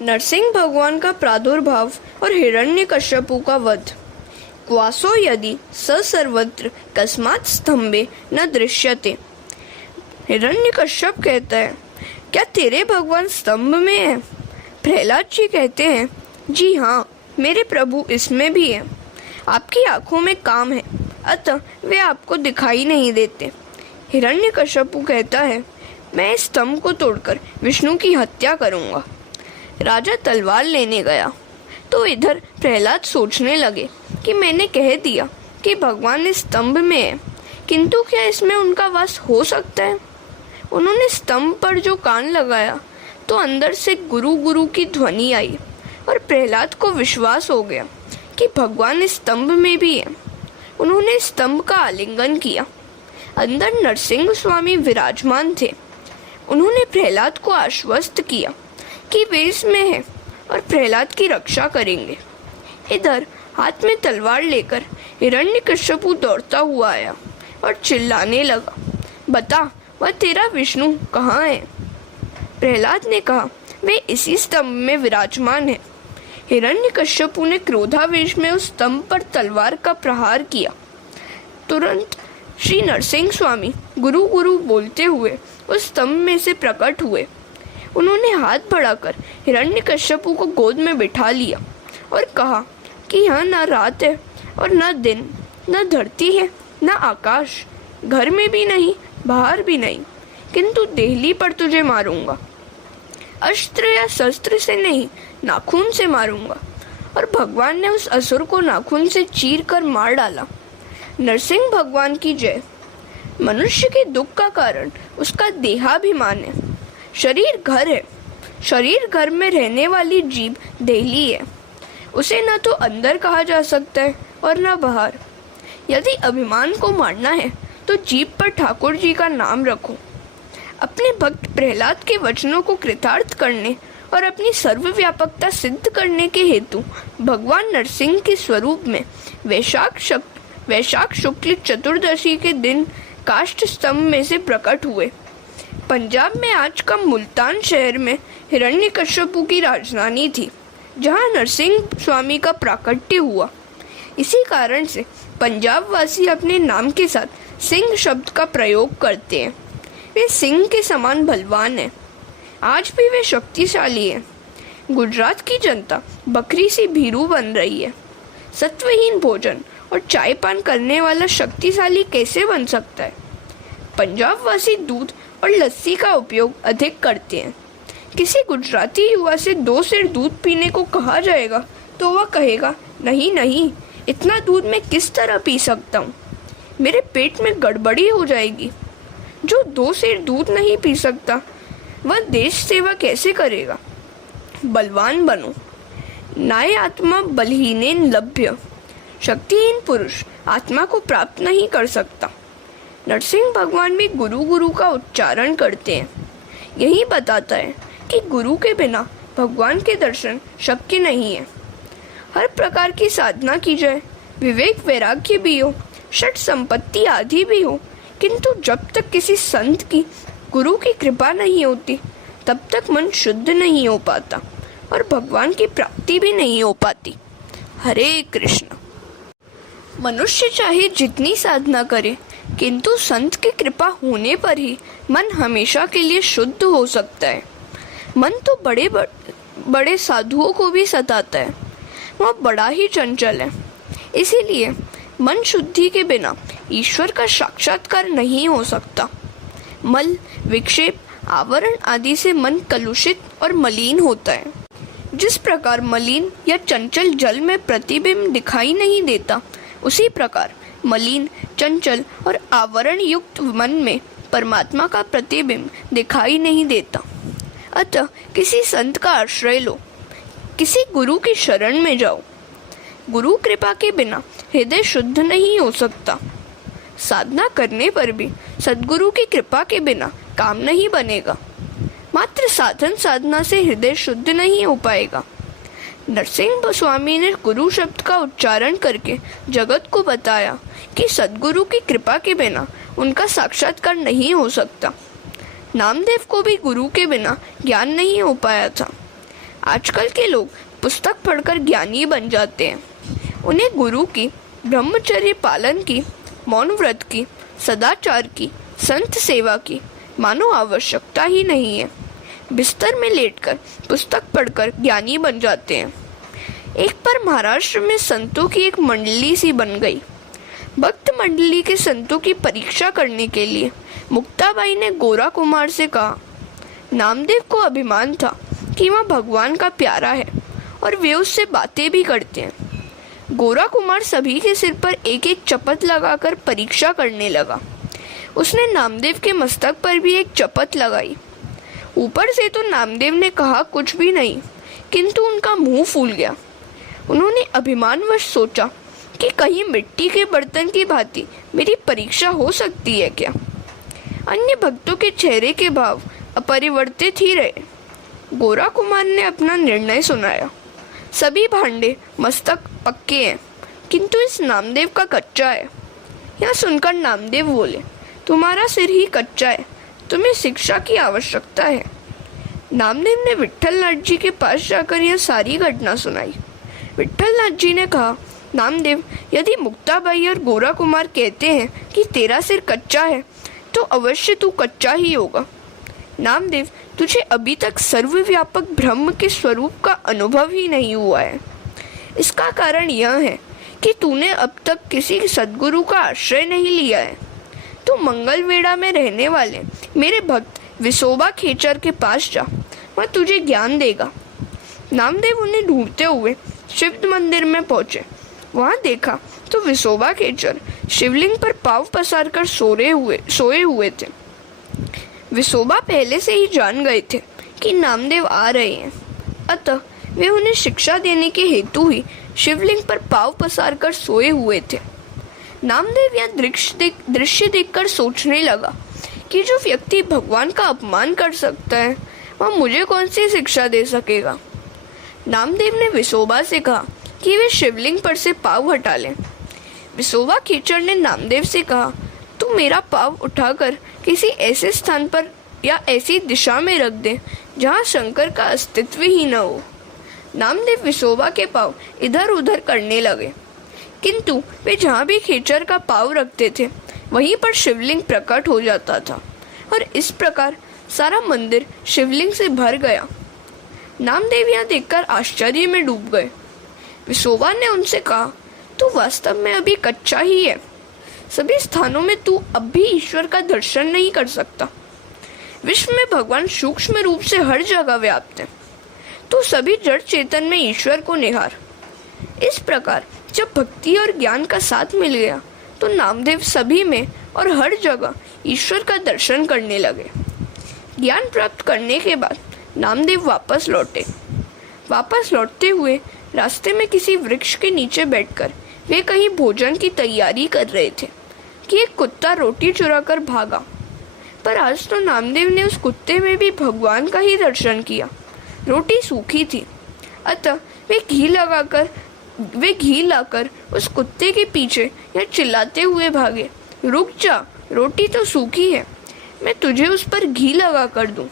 नरसिंह भगवान का प्रादुर्भाव और हिरण्यकश्यपु का वध। क्वासो यदि स सर्वत्र कस्मात् स्तंभे न दृश्यते। हिरण्यकश्यप कहता है, क्या तेरे भगवान स्तंभ में है? प्रहलाद जी कहते हैं, जी हाँ, मेरे प्रभु इसमें भी है। आपकी आंखों में काम है, अतः वे आपको दिखाई नहीं देते। हिरण्यकश्यपु कहता है, मैं इस स्तंभ को तोड़कर विष्णु की हत्या करूंगा। राजा तलवार लेने गया तो इधर प्रहलाद सोचने लगे कि मैंने कह दिया कि भगवान इस स्तंभ में है, किंतु क्या इसमें उनका वास हो सकता है? उन्होंने स्तंभ पर जो कान लगाया तो अंदर से गुरु गुरु की ध्वनि आई और प्रहलाद को विश्वास हो गया कि भगवान इस स्तंभ में भी है। उन्होंने स्तंभ का आलिंगन किया। अंदर नरसिंह स्वामी विराजमान थे। उन्होंने प्रहलाद को आश्वस्त किया कि वे इसमें है और प्रहलाद की रक्षा करेंगे। इधर हाथ में तलवार लेकर हिरण्यकश्यपु दौड़ता हुआ आया और चिल्लाने लगा, बता, वह तेरा विष्णु कहाँ है? प्रहलाद ने कहा, वे इसी स्तंभ में विराजमान है। हिरण्यकश्यपु ने क्रोधावेश में उस स्तंभ पर तलवार का प्रहार किया। तुरंत श्री नरसिंह स्वामी गुरु गुरु बोलते हुए उस स्तंभ में से प्रकट हुए। उन्होंने हाथ बढ़ाकर हिरण्यकश्यपु को गोद में बिठा लिया और कहा कि यहाँ न रात है और न दिन, न धरती है न आकाश, घर में भी नहीं बाहर भी नहीं, किंतु देहली पर तुझे मारूंगा। अस्त्र या शस्त्र से नहीं, नाखून से मारूंगा। और भगवान ने उस असुर को नाखून से चीर कर मार डाला। नरसिंह भगवान की जय। मनुष्य के दुख का कारण उसका देहाभिमान है। शरीर घर है। शरीर घर में रहने वाली जीभ देहली है। उसे न तो अंदर कहा जा सकता है और न बाहर। यदि अभिमान को मारना है तो जीभ पर ठाकुर जी का नाम रखो। अपने भक्त प्रहलाद के वचनों को कृतार्थ करने और अपनी सर्वव्यापकता सिद्ध करने के हेतु भगवान नरसिंह के स्वरूप में वैशाख शुक्ल चतुर्दशी के दिन काष्ठ स्तंभ में से प्रकट हुए। पंजाब में आज का मुल्तान शहर में हिरण्यकश्यपु की राजधानी थी, जहां नरसिंह स्वामी का प्राकट्य हुआ। इसी कारण से पंजाब वासी अपने नाम के साथ सिंह शब्द का प्रयोग करते हैं। वे सिंह के समान बलवान हैं। आज भी वे शक्तिशाली हैं। गुजरात की जनता बकरी सी भीरू बन रही है। सत्वहीन भोजन और चाय पान करने वाला शक्तिशाली कैसे बन सकता है? पंजाब वासी दूध और लस्सी का उपयोग अधिक करते हैं। किसी गुजराती युवा से 2 सेर दूध पीने को कहा जाएगा तो वह कहेगा, नहीं नहीं, इतना दूध मैं किस तरह पी सकता हूँ, मेरे पेट में गड़बड़ी हो जाएगी। जो 2 सेर दूध नहीं पी सकता वह देश सेवा कैसे करेगा? बलवान बनो। नाय आत्मा बलहीनेन लभ्य। शक्तिहीन पुरुष आत्मा को प्राप्त नहीं कर सकता। नरसिंह भगवान भी गुरु गुरु का उच्चारण करते हैं। यही बताता है कि गुरु के बिना भगवान के दर्शन शक्य नहीं है। हर प्रकार की साधना की जाए, विवेक वैराग्य भी हो, षट संपत्ति आदि भी हो, किंतु जब तक किसी संत की गुरु की कृपा नहीं होती तब तक मन शुद्ध नहीं हो पाता और भगवान की प्राप्ति भी नहीं हो पाती। हरे कृष्ण। मनुष्य चाहे जितनी साधना करे, किंतु संत की कृपा होने पर ही मन हमेशा के लिए शुद्ध हो सकता है। मन तो बड़े बड़े साधुओं को भी सताता है। वह बड़ा ही चंचल है। इसीलिए मन शुद्धि के बिना ईश्वर का साक्षात्कार नहीं हो सकता। मल, विक्षेप, आवरण आदि से मन कलुषित और मलिन होता है। जिस प्रकार मलिन या चंचल जल में प्रतिबिंब दिखाई नहीं देता, उसी प्रकार मलिन, चंचल और आवरण युक्त मन में परमात्मा का प्रतिबिंब दिखाई नहीं देता। अतः किसी संत का आश्रय लो, किसी गुरु की शरण में जाओ। गुरु कृपा के बिना हृदय शुद्ध नहीं हो सकता। साधना करने पर भी सद्गुरु की कृपा के बिना काम नहीं बनेगा। मात्र साधन साधना से हृदय शुद्ध नहीं हो पाएगा। नरसिंह स्वामी ने गुरु शब्द का उच्चारण करके जगत को बताया कि सद्गुरु की कृपा के बिना उनका साक्षात्कार नहीं हो सकता। नामदेव को भी गुरु के बिना ज्ञान नहीं हो पाया था। आजकल के लोग पुस्तक पढ़कर ज्ञानी बन जाते हैं। उन्हें गुरु की, ब्रह्मचर्य पालन की, मौन व्रत की, सदाचार की, संत सेवा की मानो आवश्यकता ही नहीं है। बिस्तर में लेटकर पुस्तक पढ़कर ज्ञानी बन जाते हैं। एक बार महाराष्ट्र में संतों की एक मंडली सी बन गई। भक्त मंडली के संतों की परीक्षा करने के लिए मुक्ताबाई ने गोरा कुमार से कहा। नामदेव को अभिमान था कि वह भगवान का प्यारा है और वे उससे बातें भी करते हैं। गोरा कुमार सभी के सिर पर एक एक चपत लगाकर परीक्षा करने लगा। उसने नामदेव के मस्तक पर भी एक चपत लगाई। ऊपर से तो नामदेव ने कहा कुछ भी नहीं, किंतु उनका मुंह फूल गया। उन्होंने अभिमानवश सोचा कि कहीं मिट्टी के बर्तन की भांति मेरी परीक्षा हो सकती है क्या। अन्य भक्तों के चेहरे के भाव अपरिवर्तित ही रहे। गोरा कुमार ने अपना निर्णय सुनाया। सभी भांडे मस्तक पक्के हैं, किंतु इस नामदेव का कच्चा है। यह सुनकर नामदेव बोले, तुम्हारा सिर ही कच्चा है, तुम्हें शिक्षा की आवश्यकता है। नामदेव ने विट्ठलनाथ जी के पास जाकर यह सारी घटना सुनाई। विट्ठलनाथ जी ने कहा, नामदेव, यदि मुक्ताबाई और गोरा कुमार कहते हैं कि तेरा सिर कच्चा है, तो अवश्य तू कच्चा ही होगा। नामदेव, तुझे अभी तक सर्वव्यापक ब्रह्म के स्वरूप का अनुभव ही नहीं हुआ है। इसका कारण यह है कि तूने अब तक किसी सद्गुरु का आश्रय नहीं लिया है। तो मंगलवेढ़ा में रहने वाले मेरे भक्त विसोबा खेचर के पास जा, वह तुझे ज्ञान देगा। नामदेव उन्हें ढूंढते हुए शिव मंदिर में पहुंचे। वहां देखा तो विसोबा खेचर शिवलिंग पर पांव पसार कर सोए हुए थे। विसोबा पहले से ही जान गए थे कि नामदेव आ रहे हैं, अतः वे उन्हें शिक्षा देने के हेतु ही शिवलिंग पर पांव पसार कर सोए हुए थे। नामदेव यह दृश्य देखकर सोचने लगा कि जो व्यक्ति भगवान का अपमान कर सकता है, वह मुझे कौन सी शिक्षा दे सकेगा। नामदेव ने विसोबा से कहा कि वे शिवलिंग पर से पांव हटा लें। विसोबा खेचर ने नामदेव से कहा, तू मेरा पांव उठाकर किसी ऐसे स्थान पर या ऐसी दिशा में रख दे जहाँ शंकर का अस्तित्व ही न हो। नामदेव विसोबा के पांव इधर उधर करने लगे, किंतु वे जहाँ भी खेचर का पांव रखते थे वहीं पर शिवलिंग प्रकट हो जाता था और इस प्रकार सारा मंदिर शिवलिंग से भर गया। नामदेव यह देखकर आश्चर्य में डूब गए। विसोबा ने उनसे कहा, तू वास्तव में अभी कच्चा ही है। सभी स्थानों में तू अब भी ईश्वर का दर्शन नहीं कर सकता। विश्व में भगवान सूक्ष्म रूप से हर जगह व्याप्त है। तू सभी जड़ चेतन में ईश्वर को निहार। इस प्रकार जब भक्ति और ज्ञान का साथ मिल गया तो नामदेव सभी में और हर जगह ईश्वर का दर्शन करने लगे। ज्ञान प्राप्त करने के बाद नामदेव वापस लौटे। वापस लौटते हुए रास्ते में किसी वृक्ष के नीचे बैठकर वे कहीं भोजन की तैयारी कर रहे थे कि एक कुत्ता रोटी चुराकर भागा। पर आज तो नामदेव ने उस कुत्ते में भी भगवान का ही दर्शन किया। रोटी सूखी थी, अतः वे घी लाकर उस कुत्ते के पीछे यह चिल्लाते हुए भागे, रुक जा, रोटी तो सूखी है, मैं तुझे उस पर घी लगा कर दूं।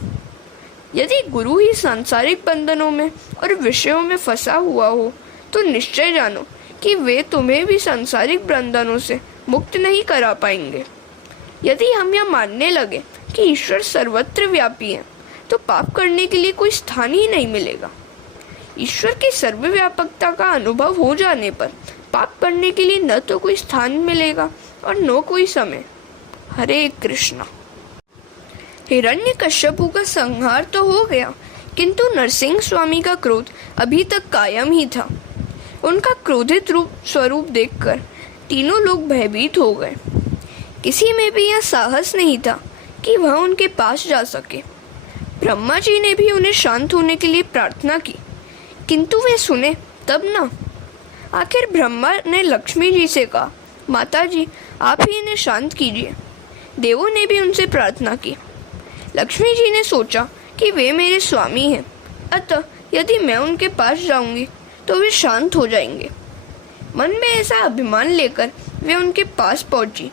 यदि गुरु ही सांसारिक बंधनों में और विषयों में फंसा हुआ हो तो निश्चय जानो कि वे तुम्हें भी सांसारिक बंधनों से मुक्त नहीं करा पाएंगे। यदि हम यह मानने लगे कि ईश्वर सर्वत्र व्यापी है तो पाप करने के लिए कोई स्थान ही नहीं मिलेगा। ईश्वर की सर्वव्यापकता का अनुभव हो जाने पर पाप करने के लिए न तो कोई स्थान मिलेगा और न कोई समय। हरे कृष्णा। हिरण्यकश्यपु का संहार तो हो गया, किंतु नरसिंह स्वामी का क्रोध अभी तक कायम ही था। उनका क्रोधित स्वरूप देखकर तीनों लोग भयभीत हो गए। किसी में भी यह साहस नहीं था कि वह उनके पास जा सके। ब्रह्मा जी ने भी उन्हें शांत होने के लिए प्रार्थना की, किंतु वे सुने तब न। आखिर ब्रह्मा ने लक्ष्मी जी से कहा, माता जी आप ही इन्हें शांत कीजिए। देवों ने भी उनसे प्रार्थना की। लक्ष्मी जी ने सोचा कि वे मेरे स्वामी हैं, अतः यदि मैं उनके पास जाऊंगी तो वे शांत हो जाएंगे। मन में ऐसा अभिमान लेकर वे उनके पास पहुंची।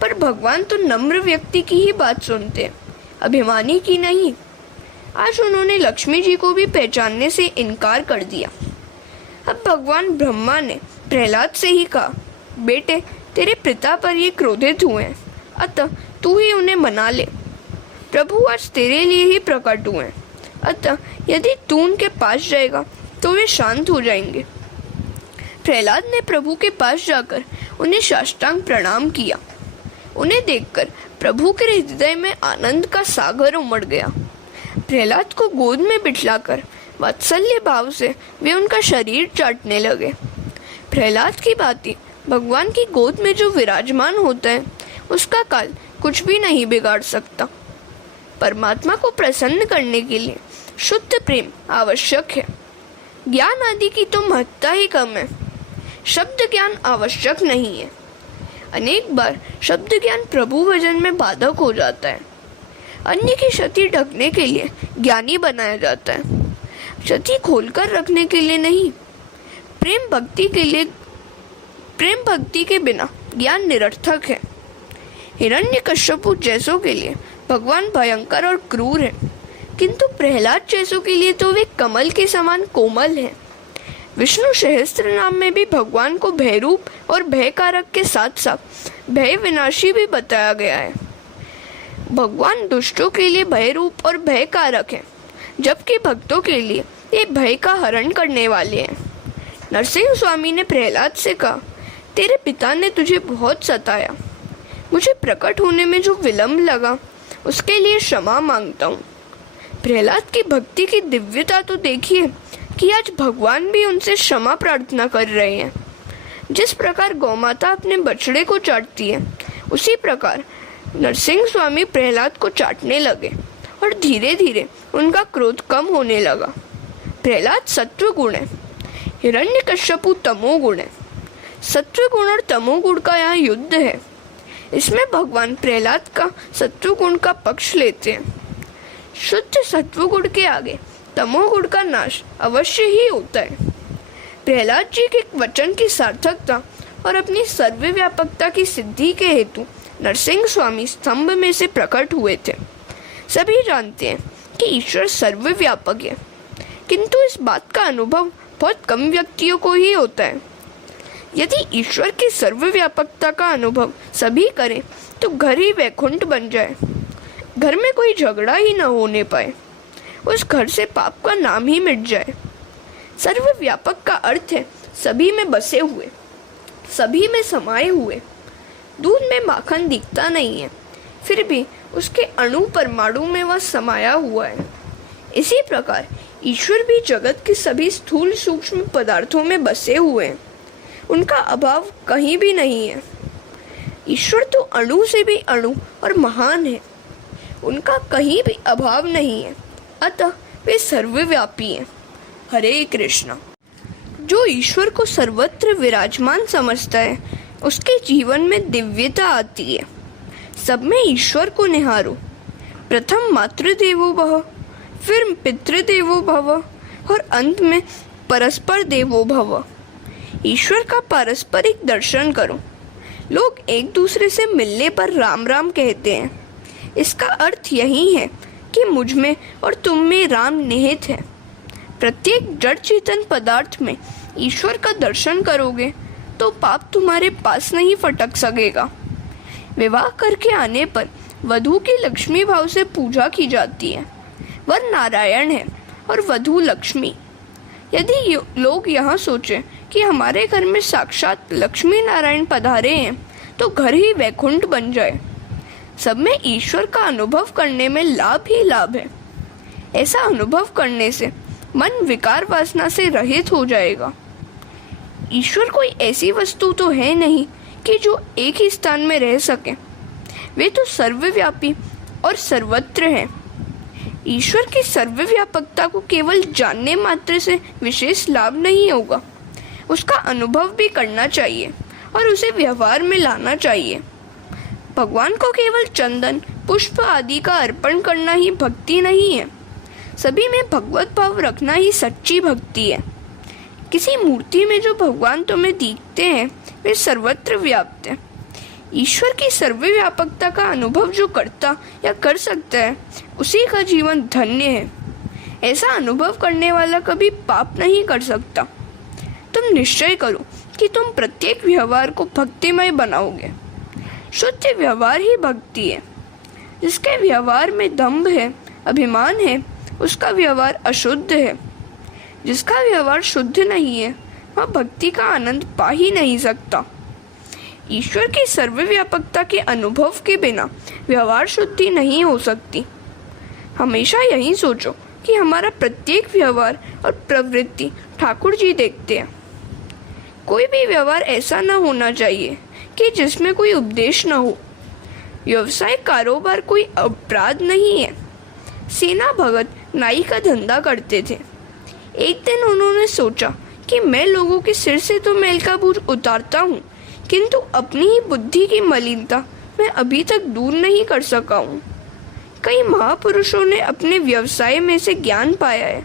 पर भगवान तो नम्र व्यक्ति की ही बात सुनते हैं, अभिमानी की नहीं। आज उन्होंने लक्ष्मी जी को भी पहचानने से इनकार कर दिया। अब भगवान ब्रह्मा ने प्रहलाद से ही कहा, बेटे तेरे पिता पर ये क्रोधित हुए हैं, अतः तू ही उन्हें मना ले। प्रभु आज तेरे लिए ही प्रकट हुए हैं, अतः यदि तू उनके पास जाएगा तो वे शांत हो जाएंगे। प्रहलाद ने प्रभु के पास जाकर उन्हें साष्टांग प्रणाम किया। उन्हें देखकर प्रभु के हृदय में आनंद का सागर उमड़ गया। प्रहलाद को गोद में बिठलाकर वात्सल्य भाव से वे उनका शरीर चाटने लगे। प्रहलाद की भांति भगवान की गोद में जो विराजमान होता है उसका काल कुछ भी नहीं बिगाड़ सकता। परमात्मा को प्रसन्न करने के लिए शुद्ध प्रेम आवश्यक है। ज्ञान आदि की तो महत्ता ही कम है, शब्द ज्ञान आवश्यक नहीं है। अनेक बार शब्द ज्ञान प्रभु भजन में बाधक हो जाता है। अन्य की क्षति ढकने के लिए ज्ञानी बनाया जाता है, क्षति खोलकर रखने के लिए नहीं। प्रेम भक्ति के बिना ज्ञान निरर्थक है। हिरण्यकश्यपु जैसों के लिए भगवान भयंकर और क्रूर है, किंतु प्रहलाद जैसों के लिए तो वे कमल के समान कोमल हैं। विष्णु सहस्त्र नाम में भी भगवान को भयरूप और भयकारक के साथ साथ भय विनाशी भी बताया गया है। भगवान दुष्टों के लिए भयरूप और भयकारक है, जबकि भक्तों के लिए ये भय का हरण करने वाले हैं। नरसिंह स्वामी ने प्रहलाद से कहा, तेरे पिता ने तुझे बहुत सताया, मुझे प्रकट होने में जो विलंब लगा उसके लिए क्षमा मांगता हूँ। प्रहलाद की भक्ति की दिव्यता तो देखिए कि आज भगवान भी उनसे क्षमा प्रार्थना कर रहे हैं। जिस प्रकार गौमाता अपने बछड़े को चाटती है, उसी प्रकार नरसिंह स्वामी प्रहलाद को चाटने लगे और धीरे धीरे उनका क्रोध कम होने लगा। प्रहलाद सत्व गुण है, हिरण्यकश्यपु तमोगुण है। सत्व गुण और तमोगुण का यहाँ युद्ध है। इसमें भगवान प्रहलाद का सत्व गुण का पक्ष लेते हैं। शुद्ध सत्व गुण के आगे तमोगुण का नाश अवश्य ही होता है। प्रहलाद जी के वचन की सार्थकता और अपनी सर्वव्यापकता की सिद्धि के हेतु नरसिंह स्वामी स्तंभ में से प्रकट हुए थे। सभी जानते हैं कि ईश्वर सर्वव्यापक है, किंतु इस बात का अनुभव बहुत कम व्यक्तियों को ही होता है। यदि ईश्वर की सर्वव्यापकता का अनुभव सभी करें तो घर ही वैकुंठ बन जाए, घर में कोई झगड़ा ही न होने पाए, उस घर से पाप का नाम ही मिट जाए। सर्वव्यापक का अर्थ है सभी में बसे हुए, सभी में समाये हुए। दूध में माखन दिखता नहीं है, फिर भी उसके अणु परमाणु में वह समाया हुआ है। इसी प्रकार ईश्वर भी जगत के सभी स्थूल सूक्ष्म पदार्थों में बसे हुए हैं, उनका अभाव कहीं भी नहीं है। ईश्वर तो अणु से भी अणु और महान है, उनका कहीं भी अभाव नहीं है, अतः वे सर्वव्यापी हैं। हरे कृष्णा। जो ईश्वर को सर्वत्र विराजमान समझता है, उसके जीवन में दिव्यता आती है। सब में ईश्वर को निहारो। प्रथम मातृदेवो भव, फिर पितृदेवो भव और अंत में परस्पर देवो भव। ईश्वर का पारस्परिक दर्शन करो। लोग एक दूसरे से मिलने पर राम राम कहते हैं। इसका अर्थ यही है कि मुझ में और तुम में राम निहित है। प्रत्येक जड़ चेतन पदार्थ में ईश्वर का दर्शन करोगे तो पाप तुम्हारे पास नहीं फटक सकेगा। विवाह करके आने पर वधू की लक्ष्मी भाव से पूजा की जाती है। वर नारायण है और वधू लक्ष्मी। यदि लोग यहाँ सोचें कि हमारे घर में साक्षात लक्ष्मी नारायण पधारे हैं तो घर ही वैकुंठ बन जाए। सब में ईश्वर का अनुभव करने में लाभ ही लाभ है। ऐसा अनुभव करने से मन विकार वासना से रहित हो जाएगा। ईश्वर कोई ऐसी वस्तु तो है नहीं कि जो एक ही स्थान में रह सके। वे तो सर्वव्यापी और सर्वत्र हैं। ईश्वर की सर्वव्यापकता को केवल जानने मात्र से विशेष लाभ नहीं होगा, उसका अनुभव भी करना चाहिए और उसे व्यवहार में लाना चाहिए। भगवान को केवल चंदन पुष्प आदि का अर्पण करना ही भक्ति नहीं है, सभी में भगवत भाव रखना ही सच्ची भक्ति है। किसी मूर्ति में जो भगवान तुम्हें दिखते हैं वे सर्वत्र व्याप्त हैं। ईश्वर की सर्वव्यापकता का अनुभव जो करता या कर सकता है उसी का जीवन धन्य है। ऐसा अनुभव करने वाला कभी पाप नहीं कर सकता। तुम निश्चय करो कि तुम प्रत्येक व्यवहार को भक्तिमय बनाओगे। शुद्ध व्यवहार ही भक्ति है। जिसके व्यवहार में दंभ है, अभिमान है, उसका व्यवहार अशुद्ध है। जिसका व्यवहार शुद्ध नहीं है वह भक्ति का आनंद पा ही नहीं सकता। ईश्वर की सर्वव्यापकता के अनुभव के बिना व्यवहार शुद्धि नहीं हो सकती। हमेशा यही सोचो कि हमारा प्रत्येक व्यवहार और प्रवृत्ति ठाकुर जी देखते हैं। कोई भी व्यवहार ऐसा न होना चाहिए कि जिसमें कोई उपदेश न हो। व्यवसाय कारोबार कोई अपराध नहीं है। सेना भगत नाई का धंधा करते थे। एक दिन उन्होंने सोचा कि मैं लोगों के सिर से तो मैल का बोझ उतारता हूँ, किंतु अपनी ही बुद्धि की मलिनता मैं अभी तक दूर नहीं कर सका हूँ। कई महापुरुषों ने अपने व्यवसाय में से ज्ञान पाया है।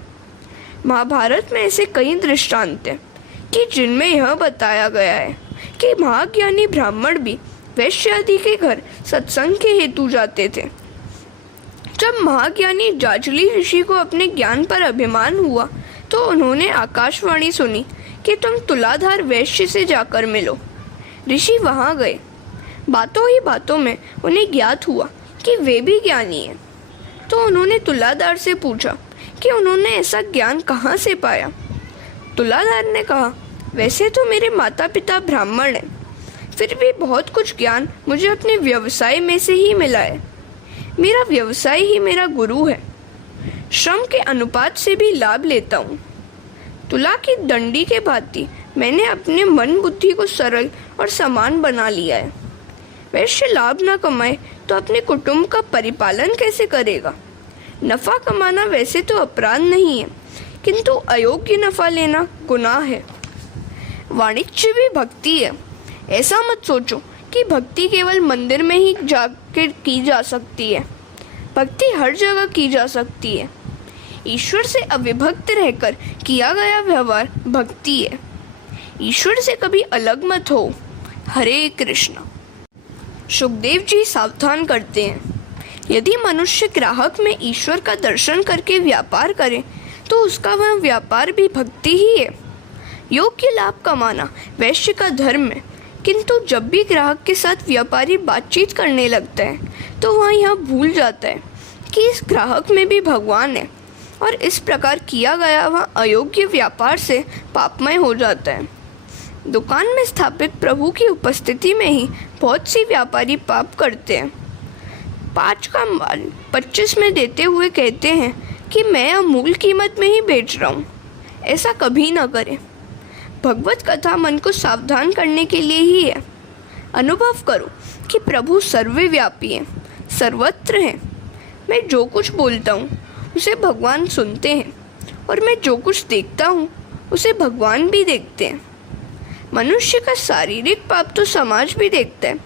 महाभारत में ऐसे कई दृष्टांत हैं कि जिनमें यह बताया गया है कि महाज्ञानी ब्राह्मण भी वैश्य आदि के घर सत्संग के हेतु जाते थे। जब महाज्ञानी जाजली ऋषि को अपने ज्ञान पर अभिमान हुआ तो उन्होंने आकाशवाणी सुनी कि तुम तुलाधार वैश्य से जाकर मिलो। ऋषि वहां गए। बातों ही बातों में उन्हें ज्ञात हुआ कि वे भी ज्ञानी हैं। तो उन्होंने तुलाधार से पूछा कि उन्होंने ऐसा ज्ञान कहाँ से पाया। तुलाधार ने कहा, वैसे तो मेरे माता पिता ब्राह्मण हैं, फिर भी बहुत कुछ ज्ञान मुझे अपने व्यवसाय में से ही मिला है। मेरा व्यवसाय ही मेरा गुरु है। श्रम के अनुपात से भी लाभ लेता हूँ। तुला की दंडी के भांति मैंने अपने मन बुद्धि को सरल और समान बना लिया है। वैश्य लाभ न कमाए तो अपने कुटुंब का परिपालन कैसे करेगा। नफा कमाना वैसे तो अपराध नहीं है, किंतु अयोग्य नफा लेना गुनाह है। वाणिज्य भी भक्ति है। ऐसा मत सोचो कि भक्ति केवल मंदिर में ही जाकर की जा सकती है। भक्ति हर जगह की जा सकती है। ईश्वर से अविभक्त रहकर किया गया व्यवहार भक्ति है। ईश्वर से कभी अलग मत हो। हरे कृष्ण। सुखदेव जी सावधान करते हैं, यदि मनुष्य ग्राहक में ईश्वर का दर्शन करके व्यापार करे तो उसका वह व्यापार भी भक्ति ही है। योग्य लाभ कमाना वैश्य का धर्म है, किंतु जब भी ग्राहक के साथ व्यापारी बातचीत करने लगता है तो वह यह भूल जाता है कि इस ग्राहक में भी भगवान है, और इस प्रकार किया गया वह अयोग्य व्यापार से पापमय हो जाता है। दुकान में स्थापित प्रभु की उपस्थिति में ही बहुत सी व्यापारी पाप करते हैं। 5 का माल 25 में देते हुए कहते हैं कि मैं अमूल कीमत में ही बेच रहा हूँ। ऐसा कभी न करें। भगवत कथा मन को सावधान करने के लिए ही है। अनुभव करो कि प्रभु सर्वव्यापी हैं, सर्वत्र हैं। मैं जो कुछ बोलता हूँ उसे भगवान सुनते हैं, और मैं जो कुछ देखता हूँ उसे भगवान भी देखते हैं। मनुष्य का शारीरिक पाप तो समाज भी देखता है,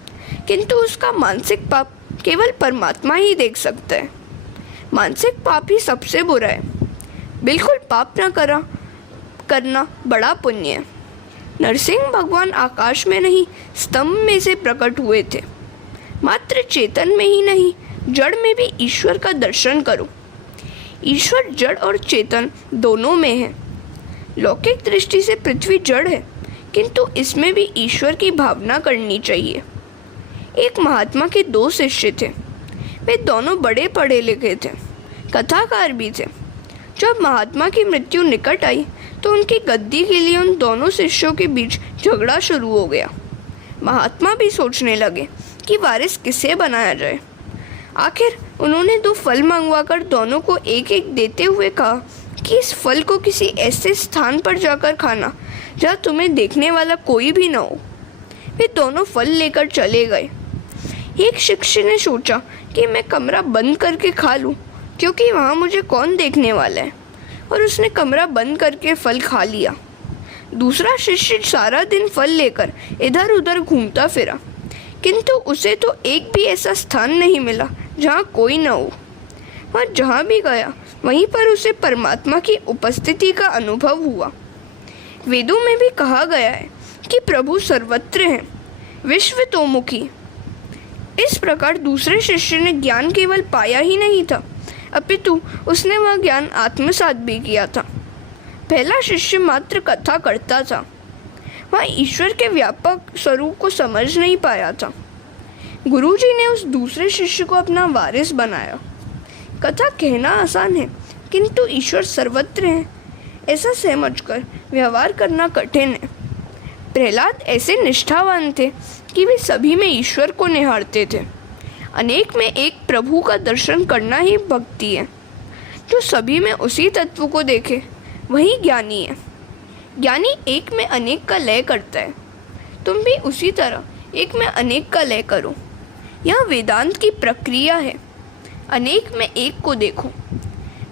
किंतु उसका मानसिक पाप केवल परमात्मा ही देख सकता है। मानसिक पाप ही सबसे बुरा है। बिल्कुल पाप न करना बड़ा पुण्य है। नरसिंह भगवान आकाश में नहीं स्तंभ में से प्रकट हुए थे। मात्र चेतन में ही नहीं, जड़ में भी ईश्वर का दर्शन करो। ईश्वर जड़ और चेतन दोनों में है। लौकिक दृष्टि से पृथ्वी जड़ है, किंतु इसमें भी ईश्वर की भावना करनी चाहिए। एक महात्मा के 2 शिष्य थे। वे दोनों बड़े पढ़े लिखे थे, कथाकार भी थे। जब महात्मा की मृत्यु निकट आई तो उनकी गद्दी के लिए उन दोनों शिष्यों के बीच झगड़ा शुरू हो गया। महात्मा भी सोचने लगे कि वारिस किसे बनाया जाए। आखिर उन्होंने 2 फल मंगवाकर दोनों को एक एक देते हुए कहा कि इस फल को किसी ऐसे स्थान पर जाकर खाना जहाँ तुम्हें देखने वाला कोई भी न हो। वे दोनों फल लेकर चले गए। एक शिष्य ने सोचा कि मैं कमरा बंद करके खा लूं, क्योंकि वहाँ मुझे कौन देखने वाला है, और उसने कमरा बंद करके फल खा लिया। दूसरा शिष्य सारा दिन फल लेकर इधर उधर घूमता फिरा, किंतु उसे तो एक भी ऐसा स्थान नहीं मिला जहाँ कोई न हो। वह जहाँ भी गया वहीं पर उसे परमात्मा की उपस्थिति का अनुभव हुआ। वेदों में भी कहा गया है कि प्रभु सर्वत्र हैं, विश्व तोमुखी। इस प्रकार दूसरे शिष्य ने ज्ञान केवल पाया ही नहीं था, अपितु उसने वह ज्ञान आत्मसात भी किया था। पहला शिष्य मात्र कथा करता था, वह ईश्वर के व्यापक स्वरूप को समझ नहीं पाया था। गुरुजी ने उस दूसरे शिष्य को अपना वारिस बनाया। कथा कहना आसान है, किंतु ईश्वर सर्वत्र है ऐसा समझकर व्यवहार करना कठिन है। प्रहलाद ऐसे निष्ठावान थे कि वे सभी में ईश्वर को निहारते थे। अनेक में एक प्रभु का दर्शन करना ही भक्ति है। जो सभी में उसी तत्व को देखे वही ज्ञानी है। ज्ञानी एक में अनेक का लय करता है। तुम भी उसी तरह एक में अनेक का लय करो। यह वेदांत की प्रक्रिया है। अनेक में एक को देखो।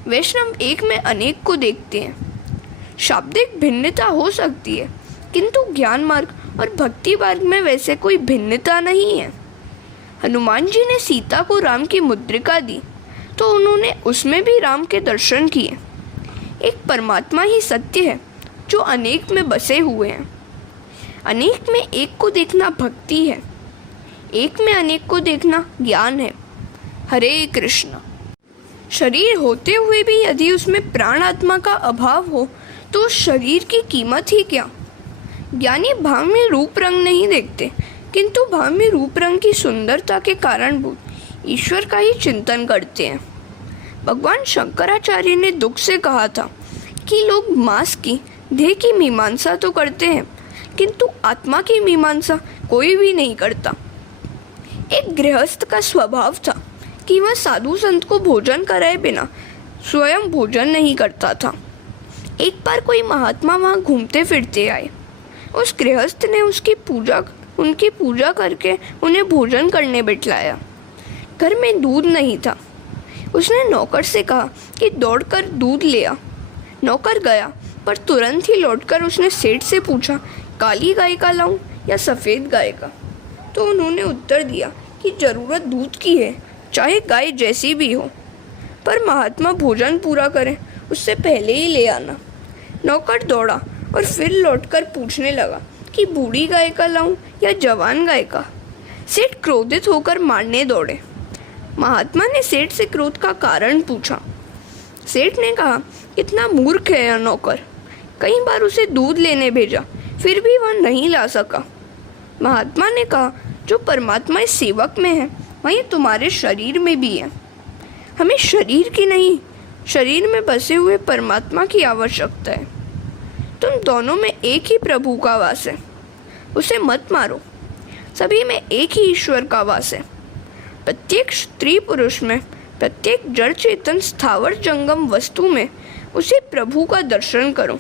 वैष्णव एक में अनेक को देखते हैं। शाब्दिक भिन्नता हो सकती है, किंतु ज्ञान मार्ग और भक्ति मार्ग में वैसे कोई भिन्नता नहीं है। हनुमान जी ने सीता को राम की मुद्रिका दी तो उन्होंने उसमें भी राम के दर्शन किए। एक परमात्मा ही सत्य है जो अनेक में बसे हुए हैं। अनेक में एक को देखना भक्ति है, एक में अनेक को देखना ज्ञान है। हरे कृष्ण। शरीर होते हुए भी यदि उसमें प्राण आत्मा का अभाव हो तो शरीर की कीमत ही क्या। ज्ञानी भाव में रूप रंग नहीं देखते, किंतु भाव में रूप रंग की सुंदरता के कारणभूत ईश्वर का ही चिंतन करते हैं। भगवान शंकराचार्य ने दुख से कहा था कि लोग मांस की देह की मीमांसा तो करते हैं, किंतु आत्मा की मीमांसा कोई भी नहीं करता। एक गृहस्थ का स्वभाव था कि वह साधु संत को भोजन कराए बिना स्वयं भोजन नहीं करता था। एक बार कोई महात्मा वहाँ घूमते फिरते आए। उस गृहस्थ ने उनकी पूजा करके उन्हें भोजन करने बिठलाया। घर में दूध नहीं था। उसने नौकर से कहा कि दौड़कर दूध ले आ। नौकर गया, पर तुरंत ही लौटकर उसने सेठ से पूछा, काली गाय का लाऊं या सफ़ेद गाय का। तो उन्होंने उत्तर दिया कि ज़रूरत दूध की है, चाहे गाय जैसी भी हो, पर महात्मा भोजन पूरा करें उससे पहले ही ले आना। नौकर दौड़ा और फिर लौटकर पूछने लगा कि बूढ़ी गाय का लाऊं या जवान गाय का। सेठ क्रोधित होकर मारने दौड़े। महात्मा ने सेठ से क्रोध का कारण पूछा। सेठ ने कहा, इतना मूर्ख है यह नौकर। कई बार उसे दूध लेने भेजा, फिर भी वह नहीं ला सका। महात्मा ने कहा, जो परमात्मा इस सेवक में है वही तुम्हारे शरीर में भी है। हमें शरीर की नहीं, शरीर में बसे हुए परमात्मा की आवश्यकता है। तुम दोनों में एक ही प्रभु का वास है, उसे मत मारो। सभी में एक ही ईश्वर का वास है। प्रत्येक स्त्री पुरुष में, प्रत्येक जड़ चेतन स्थावर जंगम वस्तु में उसी प्रभु का दर्शन करो।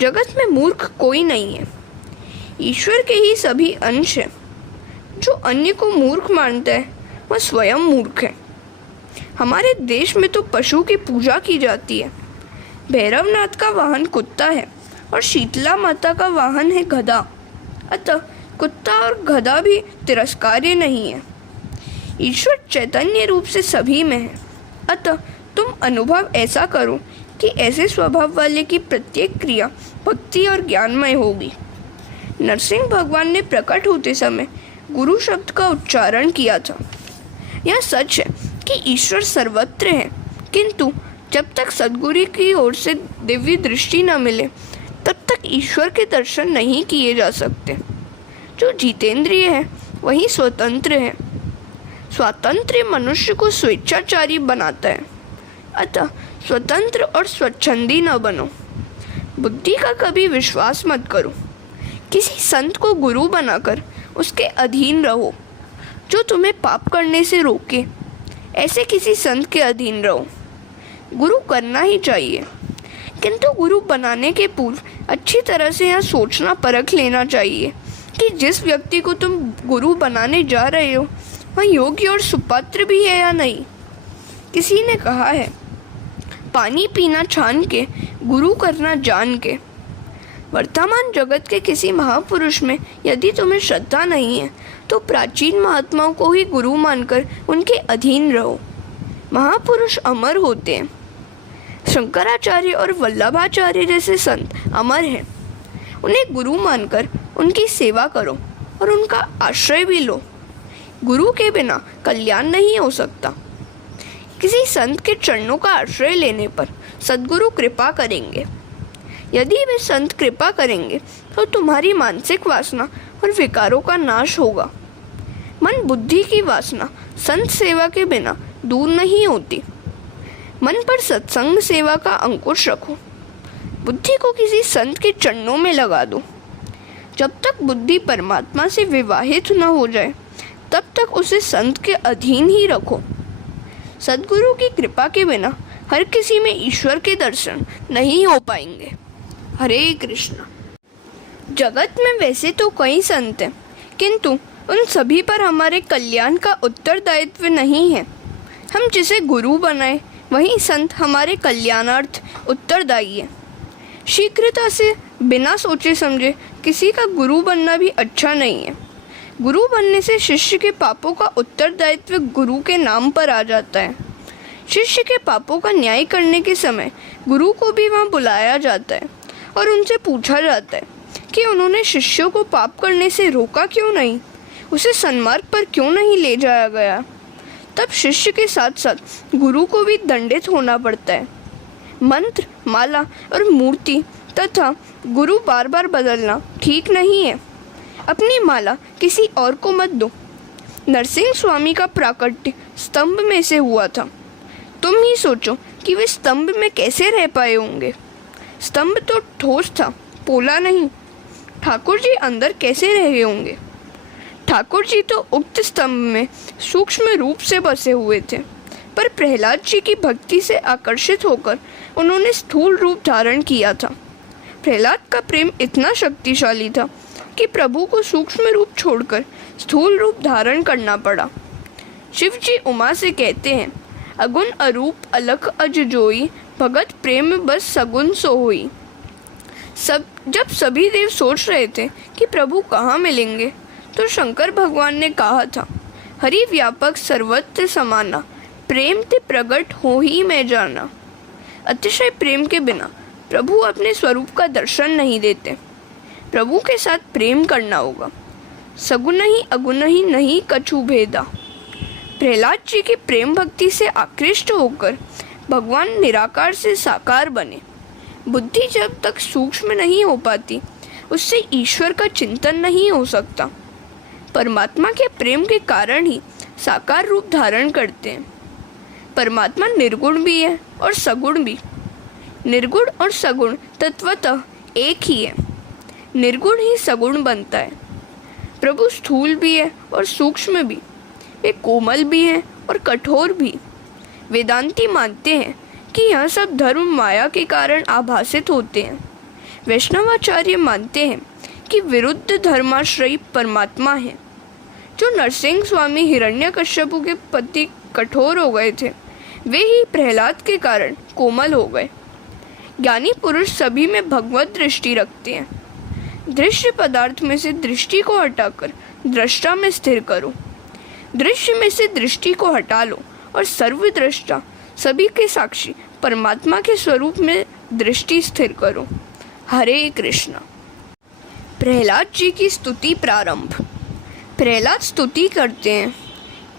जगत में मूर्ख कोई नहीं है, ईश्वर के ही सभी अंश हैं। जो अन्य को मूर्ख मानता है वह स्वयं मूर्ख है। हमारे देश में तो पशु की पूजा की जाती है। भैरवनाथ का वाहन कुत्ता है और शीतला माता का वाहन है गधा। अतः कुत्ता और गधा भी तिरस्कार्य नहीं है। ईश्वर चैतन्य रूप से सभी में है। अतः तुम अनुभव ऐसा करो कि ऐसे स्वभाव वाले की प्रत्येक क्रिया भक्ति और ज्ञानमय होगी। नरसिंह भगवान ने प्रकट होते समय गुरु शब्द का उच्चारण किया था। यह सच है कि ईश्वर सर्वत्र है, किंतु जब तक सद्गुरु की ओर से दिव्य दृष्टि न मिले तब तक ईश्वर के दर्शन नहीं किए जा सकते। जो जितेंद्रिय है वही स्वतंत्र है। स्वातंत्र्य मनुष्य को स्वेच्छाचारी बनाता है। अतः स्वतंत्र और स्वच्छंदी न बनो। बुद्धि का कभी विश्वास मत करो। किसी संत को गुरु बनाकर उसके अधीन रहो। जो तुम्हें पाप करने से रोके, ऐसे किसी संत के अधीन रहो। गुरु करना ही चाहिए, किंतु गुरु बनाने के पूर्व अच्छी तरह से यह सोचना परख लेना चाहिए कि जिस व्यक्ति को तुम गुरु बनाने जा रहे हो वह योग्य और सुपात्र भी है या नहीं। किसी ने कहा है, पानी पीना छान के, गुरु करना जान के। वर्तमान जगत के किसी महापुरुष में यदि तुम्हें श्रद्धा नहीं है तो प्राचीन महात्माओं को ही गुरु मानकर उनके अधीन रहो। महापुरुष अमर होते हैं। शंकराचार्य और वल्लभाचार्य जैसे संत अमर हैं। उन्हें गुरु मानकर उनकी सेवा करो और उनका आश्रय भी लो। गुरु के बिना कल्याण नहीं हो सकता। किसी संत के चरणों का आश्रय लेने पर सद्गुरु कृपा करेंगे। यदि वे संत कृपा करेंगे तो तुम्हारी मानसिक वासना और विकारों का नाश होगा। मन बुद्धि की वासना संत सेवा के बिना दूर नहीं होती। मन पर सत्संग सेवा का अंकुश रखो। बुद्धि को किसी संत के चरणों में लगा दो। जब तक बुद्धि परमात्मा से विवाहित न हो जाए तब तक उसे संत के अधीन ही रखो। सद्गुरु की कृपा के बिना हर किसी में ईश्वर के दर्शन नहीं हो पाएंगे। हरे कृष्ण। जगत में वैसे तो कई संत हैं, किंतु उन सभी पर हमारे कल्याण का उत्तरदायित्व नहीं है। हम जिसे गुरु बनाए वही संत हमारे कल्याणार्थ उत्तरदायी है। शीघ्रता से बिना सोचे समझे किसी का गुरु बनना भी अच्छा नहीं है। गुरु बनने से शिष्य के पापों का उत्तरदायित्व गुरु के नाम पर आ जाता है। शिष्य के पापों का न्याय करने के समय गुरु को भी वहाँ बुलाया जाता है और उनसे पूछा जाता है कि उन्होंने शिष्यों को पाप करने से रोका क्यों नहीं, उसे सन्मार्ग पर क्यों नहीं ले जाया गया। तब शिष्य के साथ साथ गुरु को भी दंडित होना पड़ता है। मंत्र, माला और मूर्ति तथा गुरु बार बार बदलना ठीक नहीं है। अपनी माला किसी और को मत दो। नरसिंह स्वामी का प्राकट्य स्तंभ में से हुआ था। तुम ही सोचो कि वे स्तंभ में कैसे रह पाए होंगे। स्तंभ तो ठोस था, पोला नहीं। ठाकुर जी अंदर कैसे रहे होंगे। ठाकुर जी तो उक्त स्तंभ में सूक्ष्म रूप से बसे हुए थे, पर प्रहलाद जी की भक्ति से आकर्षित होकर उन्होंने स्थूल रूप धारण किया था। प्रहलाद का प्रेम इतना शक्तिशाली था कि प्रभु को सूक्ष्म रूप छोड़कर स्थूल रूप धारण करना पड़ा। शिव जी उमा से कहते हैं, अगुण अरूप अलख अज जोई, भगत प्रेम बस सगुन सो होई। जब सभी देव सोच रहे थे कि प्रभु कहाँ मिलेंगे, तो शंकर भगवान ने कहा था, हरि व्यापक सर्वत्र समाना, प्रेम ते प्रगट हो ही मैं जाना। अतिशय प्रेम के बिना प्रभु अपने स्वरूप का दर्शन नहीं देते। प्रभु के साथ प्रेम करना होगा। सगुन ही अगुण ही नहीं कछु भेदा। प्रहलाद जी की प्रेम भक्ति से आकृष्ट होकर भगवान निराकार से साकार बने। बुद्धि जब तक सूक्ष्म नहीं हो पाती, उससे ईश्वर का चिंतन नहीं हो सकता। परमात्मा के प्रेम के कारण ही साकार रूप धारण करते हैं। परमात्मा निर्गुण भी है और सगुण भी। निर्गुण और सगुण तत्वतः एक ही है। निर्गुण ही सगुण बनता है। प्रभु स्थूल भी है और सूक्ष्म भी। वे कोमल भी हैं और कठोर भी। वेदांती मानते हैं कि यह सब धर्म माया के कारण आभासित होते हैं। वैष्णवाचार्य मानते हैं कि विरुद्ध धर्माश्रयी परमात्मा है। जो नरसिंह स्वामी हिरण्यकश्यपु के पति कठोर हो गए थे, वे ही प्रहलाद के कारण कोमल हो गए। ज्ञानी पुरुष सभी में भगवत दृष्टि रखते हैं। दृश्य पदार्थ में से दृष्टि को हटाकर दृष्टा में स्थिर करो। दृश्य में से दृष्टि को हटा लो और सर्वदृष्टा सभी के साक्षी परमात्मा के स्वरूप में दृष्टि स्थिर करो। हरे कृष्ण। प्रहलाद जी की स्तुति प्रारंभ। प्रहलाद स्तुति करते हैं,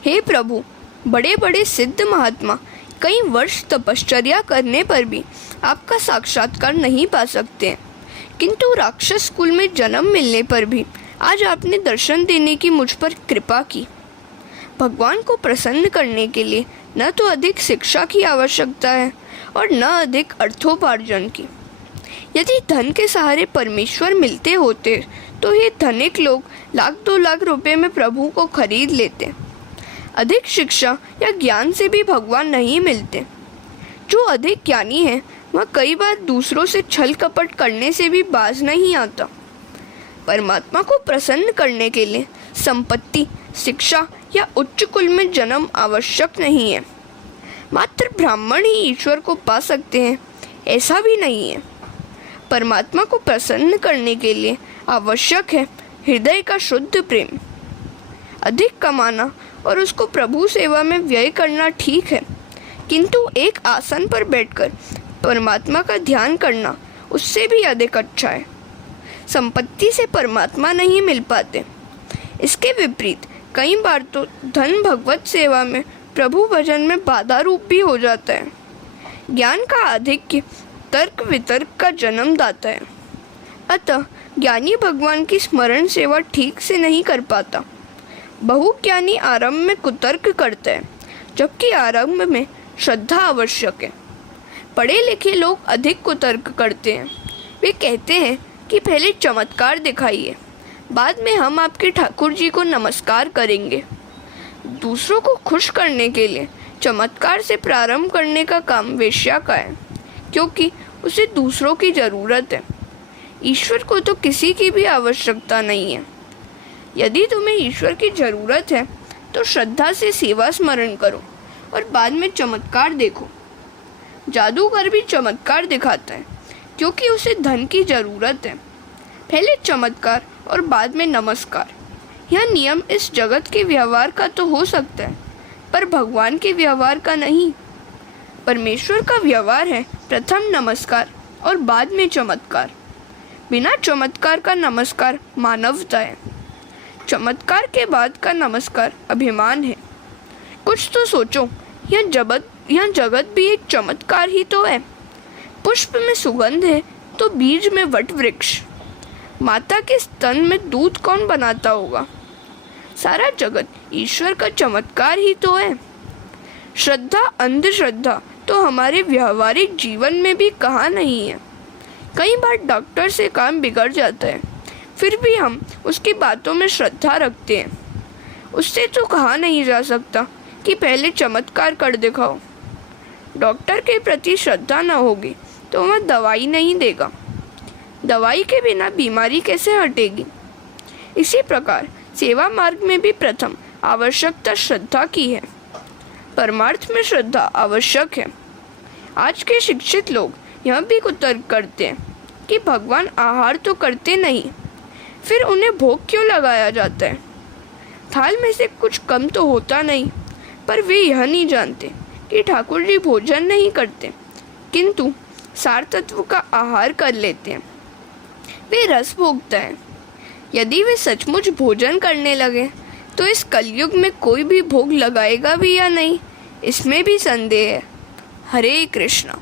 हे प्रभु, बड़े बड़े सिद्ध महात्मा कई वर्ष तपश्चर्या करने पर भी आपका साक्षात्कार नहीं पा सकते हैं, किंतु राक्षस कुल में जन्म मिलने पर भी आज आपने दर्शन देने की मुझ पर कृपा की। भगवान को प्रसन्न करने के लिए न तो अधिक शिक्षा की आवश्यकता है और न अधिक अर्थोपार्जन की। यदि धन के सहारे परमेश्वर मिलते होते तो ये धनिक लोग लाख 2 लाख रुपए में प्रभु को खरीद लेते। अधिक शिक्षा या ज्ञान से भी भगवान नहीं मिलते। जो अधिक ज्ञानी है वह कई बार दूसरों से छल कपट करने से भी बाज नहीं आता। परमात्मा को प्रसन्न करने के लिए संपत्ति, शिक्षा या उच्च कुल में जन्म आवश्यक नहीं है। मात्र ब्राह्मण ही ईश्वर को पा सकते हैं, ऐसा भी नहीं है। परमात्मा को प्रसन्न करने के लिए आवश्यक है हृदय का शुद्ध प्रेम। अधिक कमाना और उसको प्रभु सेवा में व्यय करना ठीक है, किंतु एक आसन पर बैठकर परमात्मा का ध्यान करना उससे भी अधिक अच्छा है। संपत्ति से परमात्मा नहीं मिल पाते। इसके विपरीत कई बार तो धन भगवत सेवा में प्रभु भजन में बाधा रूप भी हो जाता है। ज्ञान का आधिक्य तर्क वितर्क का जन्मदाता है। अतः ज्ञानी भगवान की स्मरण सेवा ठीक से नहीं कर पाता। बहुज्ञानी आरंभ में कुतर्क करता है, जबकि आरंभ में श्रद्धा आवश्यक है। पढ़े लिखे लोग अधिक कुतर्क करते हैं। वे कहते हैं कि पहले चमत्कार दिखाइए, बाद में हम आपके ठाकुर जी को नमस्कार करेंगे। दूसरों को खुश करने के लिए चमत्कार से प्रारंभ करने का काम वेश्या का है, क्योंकि उसे दूसरों की ज़रूरत है। ईश्वर को तो किसी की भी आवश्यकता नहीं है। यदि तुम्हें ईश्वर की ज़रूरत है तो श्रद्धा से सेवा स्मरण करो और बाद में चमत्कार देखो। जादूगर भी चमत्कार दिखाता है, क्योंकि उसे धन की ज़रूरत है। पहले चमत्कार और बाद में नमस्कार। यह नियम इस जगत के व्यवहार का तो हो सकता है, पर भगवान के व्यवहार का नहीं। परमेश्वर का व्यवहार है प्रथम नमस्कार और बाद में चमत्कार। बिना चमत्कार का नमस्कार मानवता है। चमत्कार के बाद का नमस्कार अभिमान है। कुछ तो सोचो, यह जगत भी एक चमत्कार ही तो है। पुष्प में सुगंध है तो बीज में वट वृक्ष। माता के स्तन में दूध कौन बनाता होगा? सारा जगत ईश्वर का चमत्कार ही तो है। श्रद्धा अंधश्रद्धा तो हमारे व्यवहारिक जीवन में भी कहाँ नहीं है। कई बार डॉक्टर से काम बिगड़ जाता है, फिर भी हम उसकी बातों में श्रद्धा रखते हैं। उससे तो कहा नहीं जा सकता कि पहले चमत्कार कर दिखाओ। डॉक्टर के प्रति श्रद्धा न होगी तो वह दवाई नहीं देगा। दवाई के बिना बीमारी कैसे हटेगी? इसी प्रकार सेवा मार्ग में भी प्रथम आवश्यकता श्रद्धा की है। परमार्थ में श्रद्धा आवश्यक है। आज के शिक्षित लोग यह भी कुतर्क करते हैं कि भगवान आहार तो करते नहीं, फिर उन्हें भोग क्यों लगाया जाता है? थाल में से कुछ कम तो होता नहीं, पर वे यह नहीं जानते कि ठाकुर जी भोजन नहीं करते, किंतु सार तत्व का आहार कर लेते हैं। वे रस भोगता है। यदि वे सचमुच भोजन करने लगे तो इस कलयुग में कोई भी भोग लगाएगा भी या नहीं, इसमें भी संदेह है। हरे कृष्णा।